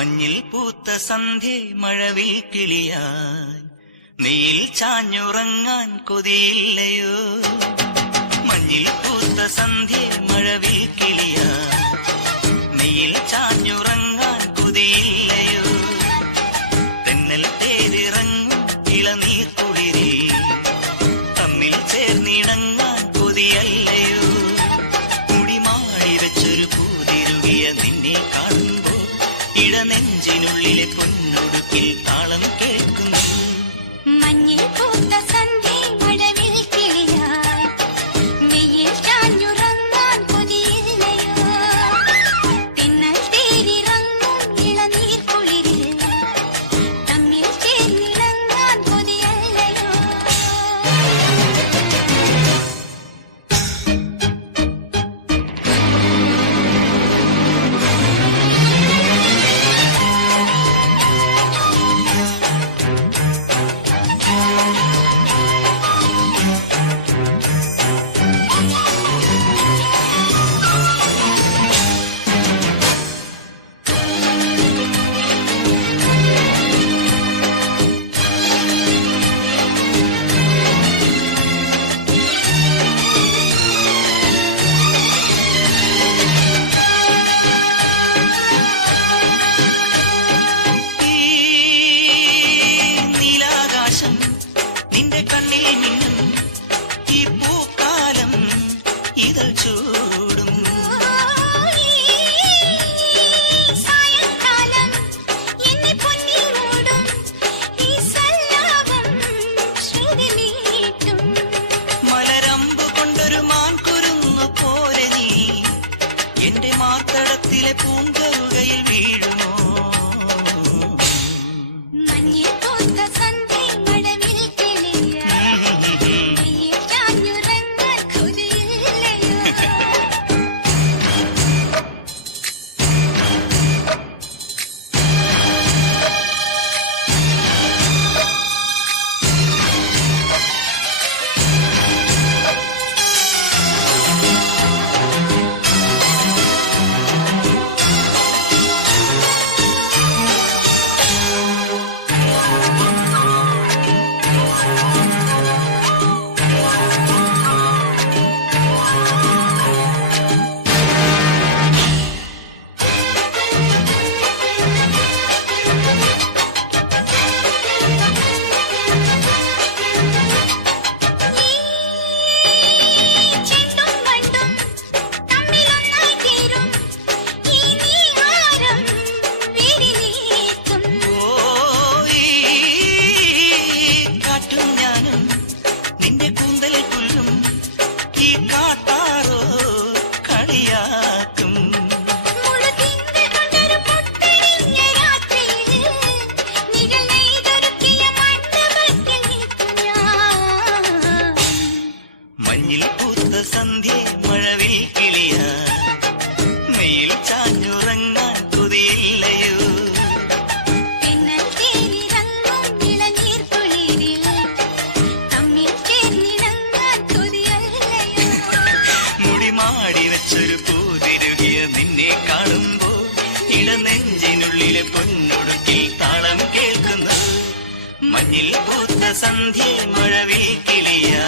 മഞ്ഞിൽ പൂത്ത സന്ധ്യ മഴവിൽ കിളിയായി നീയിൽ ചാഞ്ഞുറങ്ങാൻ കൊതിയില്ലയോ. മഞ്ഞിൽ പൂത്ത സന്ധ്യ മഴവിൽ കിളിയായി നീയിൽ ചാഞ്ഞുറങ്ങാൻ കൊതിയില്ലയോ. തെന്നൽ തേരിറങ്ങും ഇളനീർ കുളിരിൽ തമ്മിൽ ചേർന്നിണങ്ങാൻ കൊതിയല്ലയോ. മുടിമാടി വെച്ചൊരു പൂതിരുകിയ നിന്നെ കാണുമ്പോ ഇടനെഞ്ചിനുള്ളിലെ പൊന്നൊടുക്കിൽ താളം കേൾക്കുന്നു. മഞ്ഞിൽ പൂത്ത സന്ധ്യ മഴവിൽ കിളിയായി വെയിൽ ചാഞ്ഞുറങ്ങാൻ കൊതിയില്ലയോ. തെന്നൽ തേരിറങ്ങും ഇളനീർ കുളിരിൽ തമ്മിൽ ചേർന്നിണങ്ങാൻ കൊതിയല്ലയോ. നിന്റെ കണ്ണിൽ മിന്നും ഈ പൂക്കാലം ഇതൾ ചൂടും. സായങ്കാലം എന്നെ പൊന്നിൽ മൂടും ഈ സല്ലാപം ശ്രുതി നീട്ടും. മലരമ്പു കൊണ്ടൊരു മാൻകുരുന്നു പോലെ നീ എന്റെ മാർത്തടത്തിലെ പൂങ്കറുകയിൽ വീഴുമോ. മഞ്ഞിൽ പൂത്ത സന്ധ്യ മഴവിൽ കിളിയായി വെയിൽ ചാഞ്ഞുറങ്ങാൻ കൊതിയില്ലയോ. ചെണ്ടും വണ്ടും തമ്മിലൊന്നായി തീരും ഈ നീഹാരം വിരിനീർത്തും. ഓ കാറ്റും ഞാനും നിന്റെ കൂന്തൽ പുല്ലും ഈ കാട്ടാറോ കളിയാക്കും. മുഴുതിങ്കൾ കൊണ്ടൊരു പൊട്ടെരിഞ്ഞ രാത്രിയിൽ നിഴൽ നെയ്തൊരുക്കിയ മണ്ഡപത്തിൽ നിൽക്കും ഞാൻ. മഞ്ഞിൽ പൂത്ത സന്ധ്യ മഴവിൽ കിളിയായി മെയിൽ ചാഞ്ഞുറങ്ങാൻ കൊതിയില്ലയോ. തെന്നൽ തേരിറങ്ങും ഇളനീർ കുളിരിൽ തമ്മിൽ ചേർന്നിണങ്ങാൻ കൊതിയല്ലയോ. മുടിമാടി വെച്ചൊരു പൂതിരുകിയ നിന്നെ കാണുമ്പോ ഇടനെഞ്ചിനുള്ളിലെ പൊന്നൊടുക്കിൽ താളം കേൾക്കുന്നു. മഞ്ഞിൽ പൂത്ത സന്ധ്യ മഴവിൽ കിളിയായി